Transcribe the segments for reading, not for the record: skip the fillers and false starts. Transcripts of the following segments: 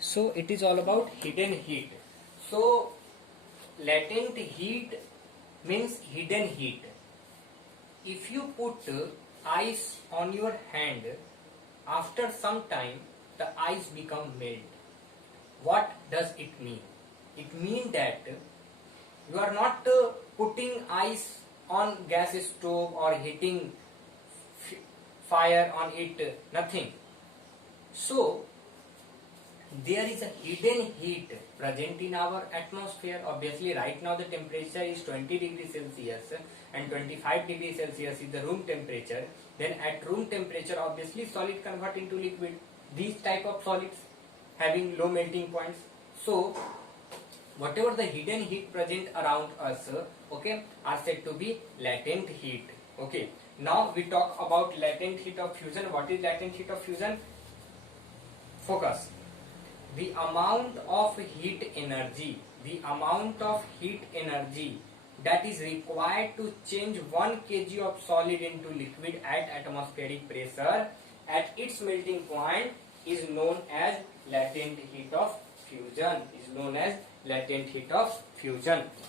So it is all about hidden heat. So latent heat means hidden heat. If you put ice on your hand, after some time the ice become melt. What does it mean? It means that you are not putting ice on gas stove or heating fire on it, nothing. So there is a hidden heat present in our atmosphere. Obviously right now the temperature is 20 degrees Celsius and 25 degrees Celsius is the room temperature. Then at room temperature obviously solid convert into liquid. These type of solids having low melting points. So whatever the hidden heat present around us, okay, are said to be latent heat. Okay, now we talk about latent heat of fusion. What is latent heat of fusion? Focus. The amount of heat energy that is required to change 1 kg of solid into liquid at atmospheric pressure at its melting point is known as latent heat of fusion.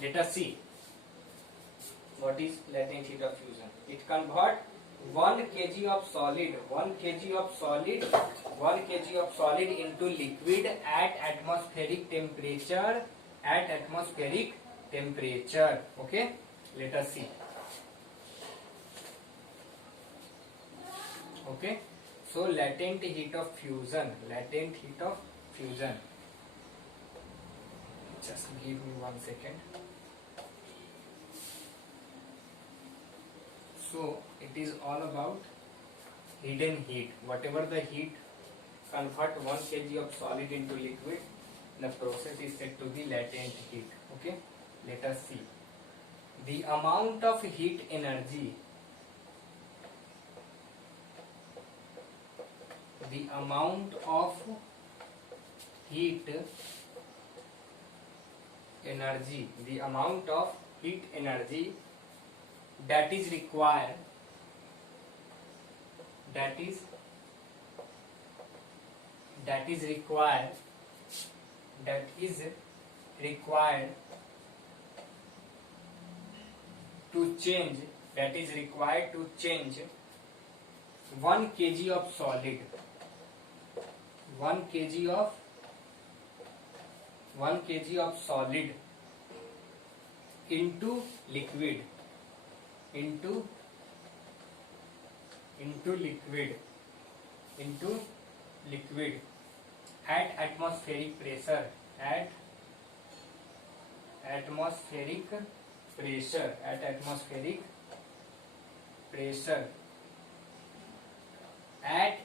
Let us see what is latent heat of fusion. It converts 1 kg of solid into liquid at atmospheric temperature. Okay, let us see. Okay, so latent heat of fusion. Just give me 1 second. So it is all about hidden heat. Whatever the heat convert 1 kg of solid into liquid, the process is said to be latent heat. Okay, let us see. The amount of heat energy that is required to change 1 kg of solid 1 kg of solid into liquid at atmospheric pressure at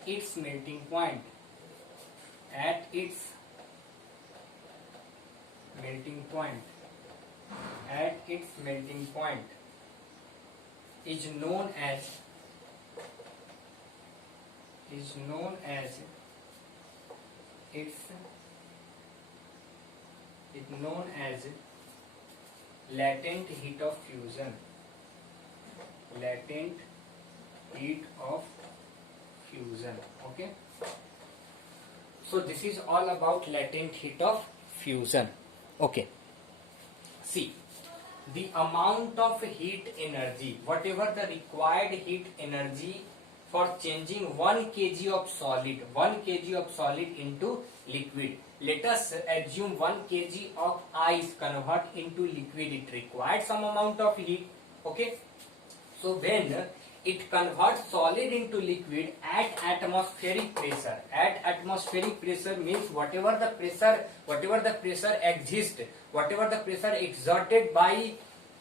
its melting point is known as latent heat of fusion. Okay, so this is all about latent heat of fusion. Okay, see, the amount of heat energy, whatever the required heat energy for changing 1 kg of solid into liquid. Let us assume 1 kg of ice convert into liquid. It required some amount of heat. Okay, so when it converts solid into liquid at atmospheric pressure means whatever the pressure exists, whatever the pressure exerted by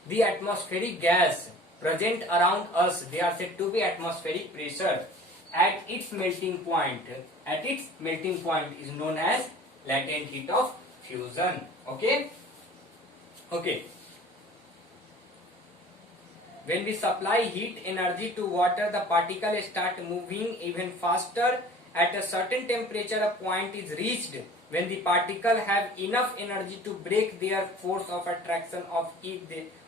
the atmospheric gas present around us, they are said to be atmospheric pressure. At its melting point is known as latent heat of fusion. Okay. When we supply heat energy to water, the particles start moving even faster. At a certain temperature, a point is reached when the particles have enough energy to break their force of attraction of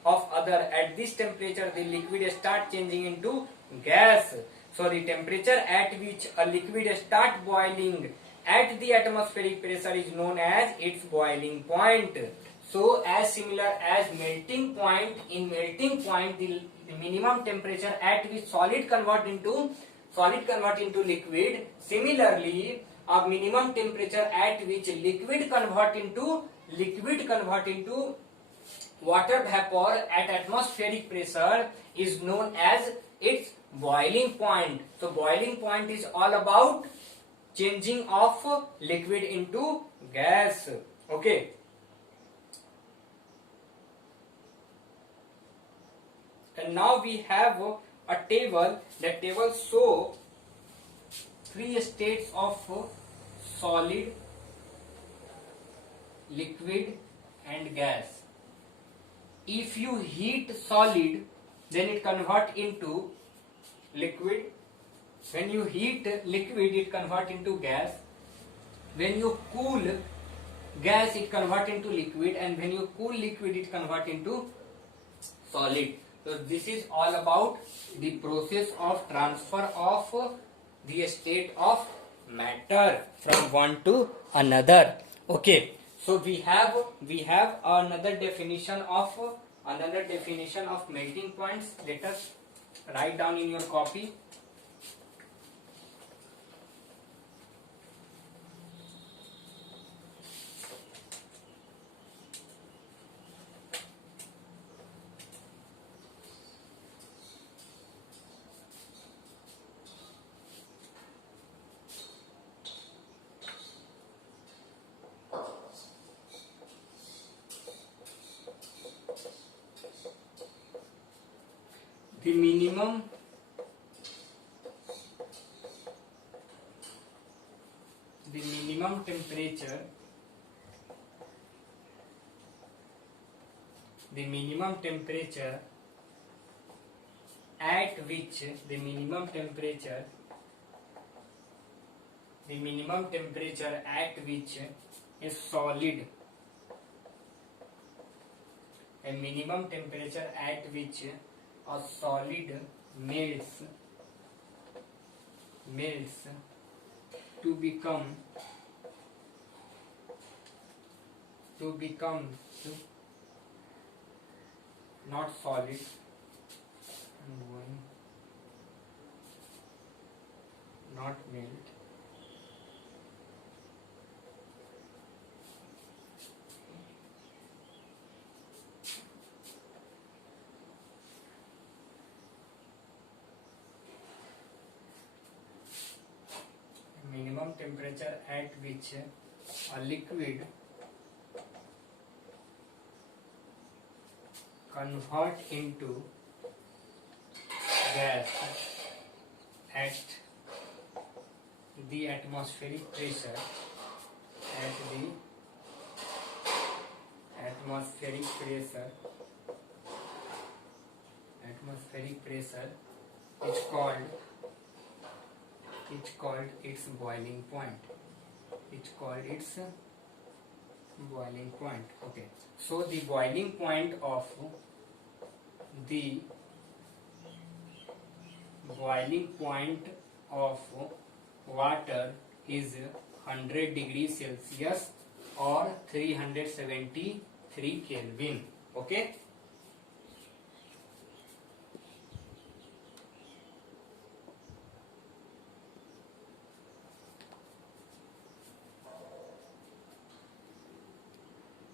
other. At this temperature, the liquid start changing into gas. So the temperature at which a liquid start boiling at the atmospheric pressure is known as its boiling point. So as similar as melting point, in melting point the minimum temperature at which solid convert into liquid, similarly a minimum temperature at which liquid convert into water vapor at atmospheric pressure is known as its boiling point. So boiling point is all about changing of liquid into gas. Okay. And now we have a table. That table show three states of solid, liquid and gas. If you heat solid, then it convert into liquid. When you heat liquid, it convert into gas. When you cool gas, it convert into liquid, and when you cool liquid, it convert into solid. So this is all about the process of transfer of the state of matter from one to another. Okay. So we have another definition of melting points. Let us write down in your copy. The minimum temperature at which a solid melts to become not solid and one not melt. Minimum temperature at which a liquid convert into gas at the atmospheric pressure is called its boiling point. Okay. So the boiling point of water is 100 degrees Celsius or 373 Kelvin. Okay.